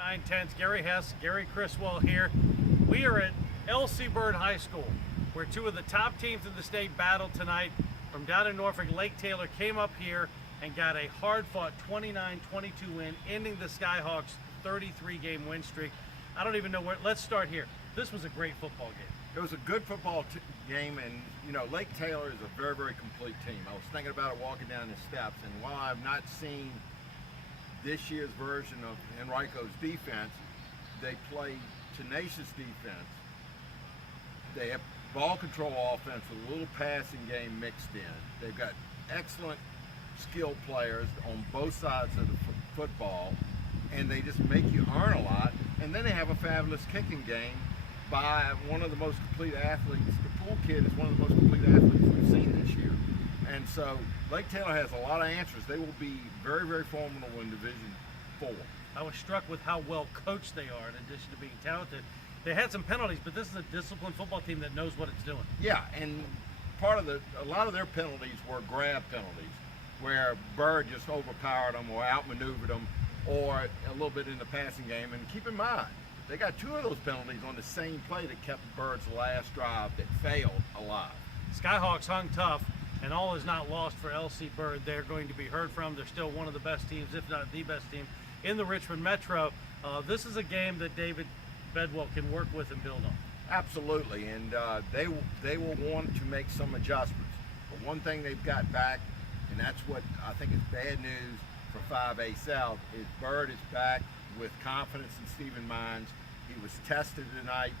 910's Gary Hess, Gary Criswell here. We are at L.C. Byrd High School, where two of the top teams in the state battled tonight. From down in Norfolk, Lake Taylor came up here and got a hard-fought 29-22 win, ending the Skyhawks' 33-game win streak. I don't even know where. Let's start here. This was a great football game. It was a good football game, and Lake Taylor is a very, very complete team. I was thinking about it walking down the steps, and while I've not seen this year's version of Henrico's defense, they play tenacious defense. They have ball control offense with a little passing game mixed in. They've got excellent skilled players on both sides of the football, and they just make you earn a lot. And then they have a fabulous kicking game by one of the most complete athletes. The Poole kid is one of the most complete athletes we've seen this year. And so Lake Taylor has a lot of answers. They will be very, very formidable in Division 4. I was struck with how well coached they are in addition to being talented. They had some penalties, but this is a disciplined football team that knows what it's doing. Yeah, and a lot of their penalties were grab penalties, where Byrd just overpowered them or outmaneuvered them, or a little bit in the passing game. And keep in mind, they got two of those penalties on the same play that kept Byrd's last drive that failed alive. Skyhawks hung tough, and all is not lost for L.C. Byrd. They're going to be heard from. They're still one of the best teams, if not the best team, in the Richmond Metro. This is a game that David Bedwell can work with and build on. Absolutely, and they will want to make some adjustments. But one thing they've got back, and that's what I think is bad news for 5A South, is Byrd is back with confidence in Stephen Mines. He was tested tonight.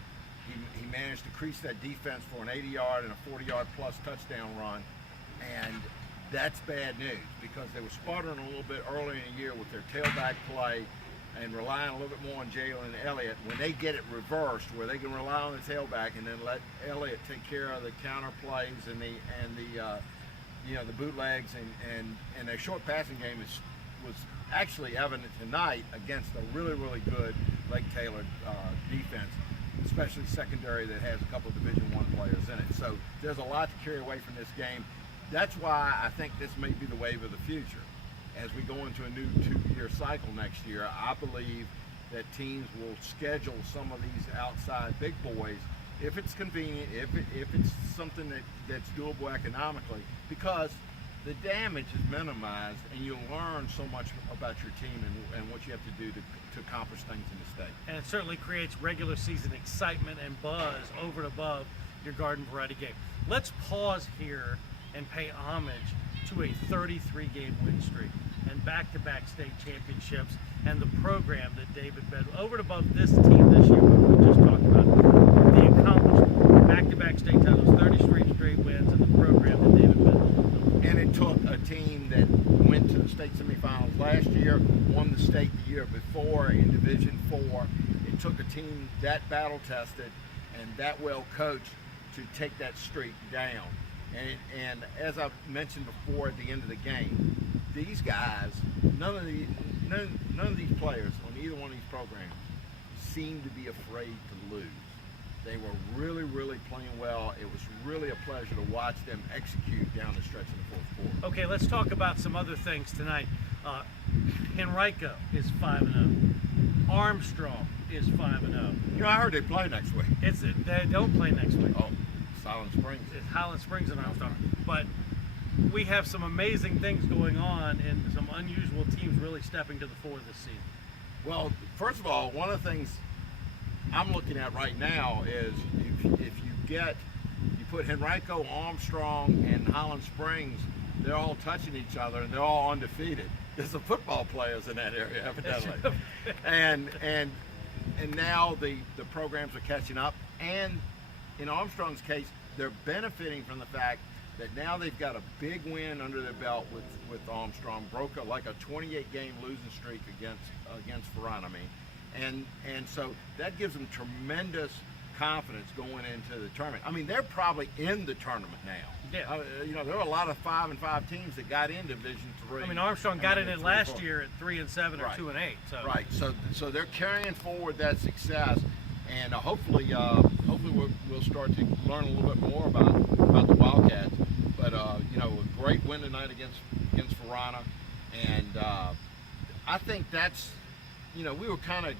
He managed to crease that defense for an 80-yard and a 40-yard plus touchdown run, and that's bad news because they were sputtering a little bit early in the year with their tailback play and relying a little bit more on Jalen Elliott. When they get it reversed, where they can rely on the tailback and then let Elliott take care of the counter plays and the bootlegs and their short passing game was actually evident tonight against a really, really good Lake Taylor defense, especially secondary that has a couple of Division I players in it. So there's a lot to carry away from this game. That's why I think this may be the wave of the future. As we go into a new 2-year cycle next year, I believe that teams will schedule some of these outside big boys if it's convenient, if it's something that's doable economically, because the damage is minimized and you'll learn so much about your team and what you have to do to accomplish things in the state. And it certainly creates regular season excitement and buzz over and above your garden variety game. Let's pause here and pay homage to a 33-game win streak and back-to-back state championships and the program that David Bedwell, over and above this team this year, we just talked about, the accomplishment, back-to-back state titles, 30 straight wins, and the program that David Bedwell built. And it took a team that went to the state semifinals last year, won the state the year before in Division 4. It took a team that battle-tested and that well-coached to take that streak down. And as I've mentioned before at the end of the game, these guys, none of these players on either one of these programs seemed to be afraid to lose. They were really, really playing well. It was really a pleasure to watch them execute down the stretch in the fourth quarter. Okay, let's talk about some other things tonight. Henrico is 5-0. Armstrong is 5-0. I heard they play next week. They don't play next week. Oh, Silent Springs. It's Highland Springs and Armstrong. But we have some amazing things going on and some unusual teams really stepping to the fore this season. Well, first of all, one of the things I'm looking at right now is if you put Henrico, Armstrong, and Highland Springs, they're all touching each other and they're all undefeated. There's some football players in that area, evidently. and now the programs are catching up. And in Armstrong's case, they're benefiting from the fact that now they've got a big win under their belt with Armstrong, broke a 28-game losing streak against Veronimy. And so that gives them tremendous confidence going into the tournament. I mean, they're probably in the tournament now. Yeah. There are a lot of 5-5 teams that got in Division 3. I mean, Armstrong got in it last year at 3-7 or 2-8. So. Right. So they're carrying forward that success, and hopefully we'll start to learn a little bit more about the Wildcats. But a great win tonight against Verona, and I think that's you know, we were kind of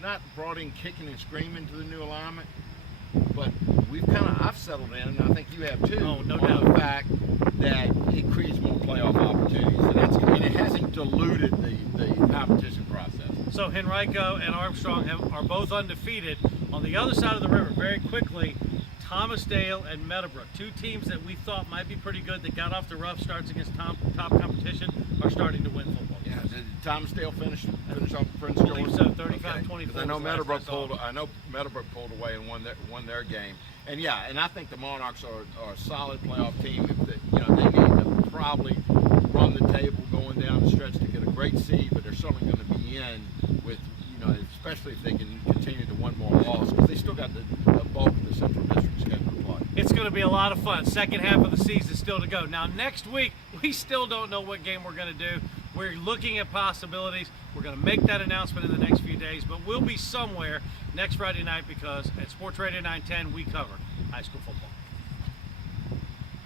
not brought in kicking and screaming to the new alignment, but I've settled in, and I think you have too, Oh, no on doubt. the fact that it creates more playoff opportunities, and it hasn't diluted the competition process. So Henrico and Armstrong are both undefeated. On the other side of the river, very quickly, Thomasdale and Meadowbrook, two teams that we thought might be pretty good that got off the rough starts against top competition, are starting to win football games. Yeah, did Thomasdale finish off Prince I George? believe so, 35-24 I know was the last I saw. I know Meadowbrook pulled away and won their game. And yeah, and I think the Monarchs are a solid playoff team. They need to probably run the table going down the stretch to get a great seed, but they're certainly going to be in with, especially if they can continue to win more losses, because they still got the bulk of the Central District schedule to play. It's going to be a lot of fun. Second half of the season still to go. Now, next week, we still don't know what game we're going to do. We're looking at possibilities. We're going to make that announcement in the next few days, but we'll be somewhere next Friday night because at Sports Radio 910, we cover high school football.